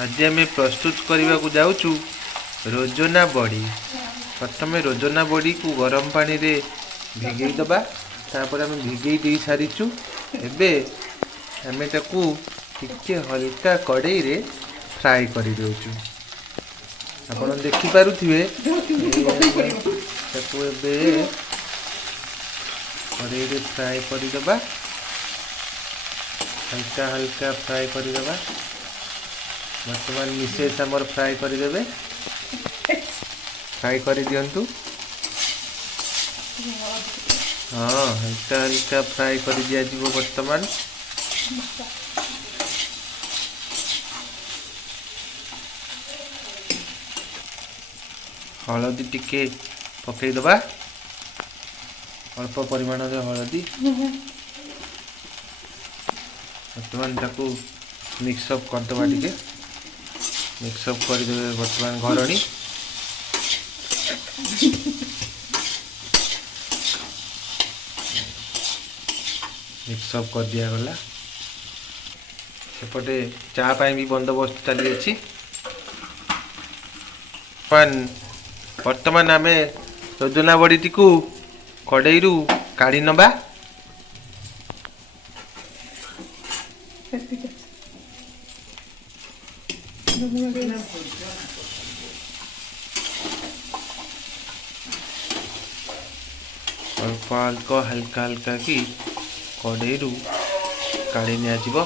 आज आम प्रस्तुत करने को जाऊँ रोजना बड़ी। प्रथम रोजना बड़ी को गरम पानी रे भिगई दबा तापर आम भिगई दे सारीचु। एबे आम ताकू टिके हल्का कड़ाई रे फ्राए कर देचु। आप देखिपे कड़ाई रे फ्राए करदे हल्का हल्का फ्राए करदे। बर्तमान मिसेस आमर फ्राए करदे फ्राए कर दिंतु। हाँ हल्का हल्का फ्राए कर दिया जीवो। बर्तमान हलदी टिके पकई दबा अल्प परिमाण रे हलदी। बर्तमान ताकू मिक्सअप करदे टिके मिक्सअप करदे। बर्तमान घरणी मिक्सअप कर दिया गला। सेपटे चा पाई भी बंदोबस्त चली अछि। वर्तमान आम रोजना बड़ी को कड़ाई रु काढ़ी नबा। अल्प अल्प हल्का हल्का की कड़ाई रु काढ़ी नि आजिबो।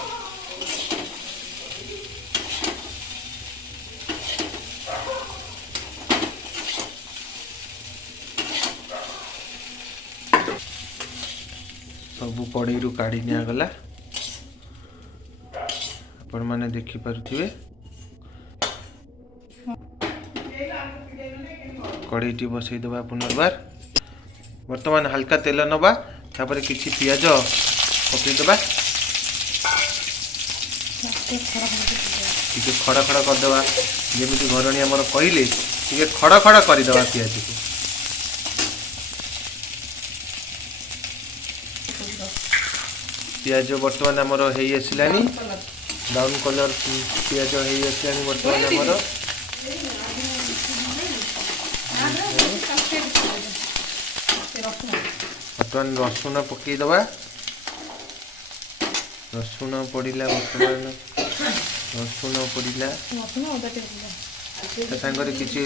सबू कड़ाई रु काढ़ी निगला। आपण माने देखि पारुथिबे कड़ाई टी बसई दबा पुनर्बार। वर्तमान हल्का तेल नबा तापर किछि पियाज पकई दबा। टिके खड़ा खड़ा कर दबा जेमिति घरणी हमर कहिले टिके खड़ा खड़ा कर दबा पियाज को। पियाज वर्तमान आमर हेई आसिलानी ब्राउन कलर पियाज हेई आसिलानी। वर्तमान आमर वर्तमान रसुण पकई दबा। रसुण पड़िला वर्तमान रसुण पड़िला सांगरे किछि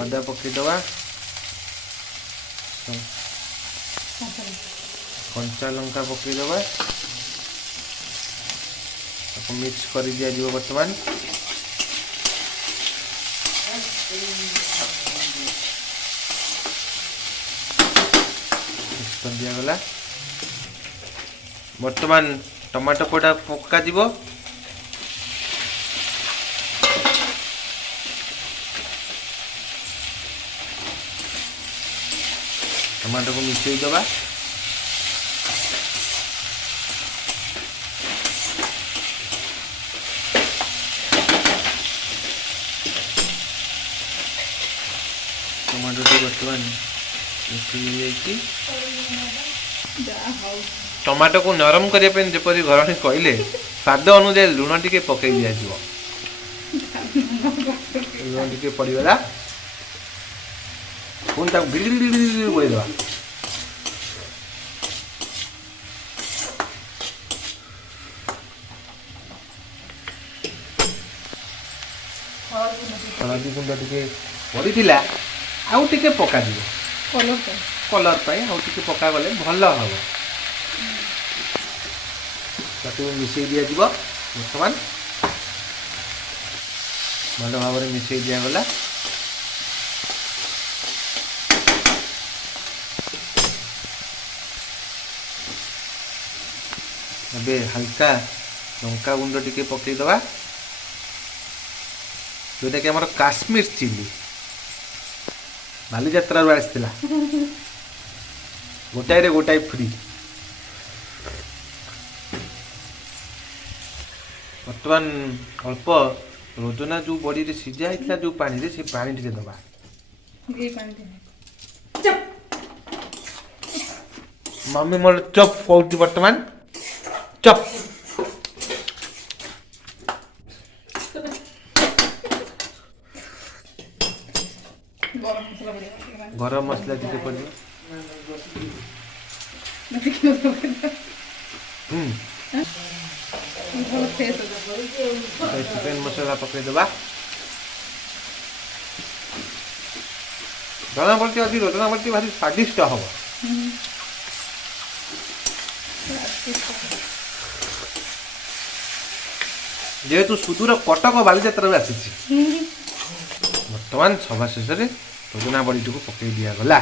अदा पकई दबा। कंचा लंका पकई दबा मिक्स कर दिया जीव। वर्तमान मिक्स कर दिया गला। वर्तमान टमाटो कोटा पक्का जीव। टमाटो को मिसई दबा। टमाटो टी वर्तमान टमाटो को नरम करने जपरी घरणी कहले स्वाद अनुसार लुण टिके पकई दिया जीवो। लुण टिके पड़ीगला पुणी ताको गिड़ी बोई दबा। हलदी गुंड टिके पड़ीथिला आउ टिके पका दियो कलर पाई आउ टिके पका गले भल हम। ताकू मिसई दिया जीव। वर्तमान भल भाव में मिसई दिया गला। अबे हल्का लंका गुंड टिके पकई दबा जोटा कि आमर काश्मीर चिली बालीजात्रा आसला गोटाए रे गोटाए फ्री। वर्तमान अल्प रोजना जो बड़ी रे सीझा होता जो पानी रे से पानी टिके दबा। मम्मी मोर चप कहती वर्तमान चप गरम मसला टिके पड़ो चिकेन मसला पकईदबा जना पड़ती आज रोजना पड़ती भारी स्वादिष्ट हम जेहेतु सुदूर कटक बालीजात्रा आसी बर्तमान सभा शेष में रोजना बड़ीटी को पकई दिगला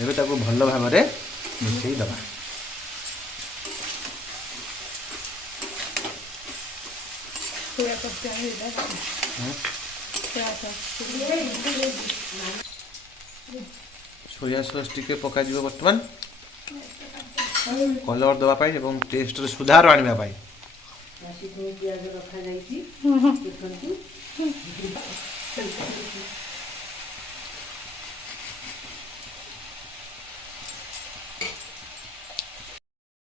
एवं भल भाव मिसई दबा सोया सॉस टिके पका जीव बर्तमान कलर दवाई एवं टेस्ट सुधार आने पियाज रखा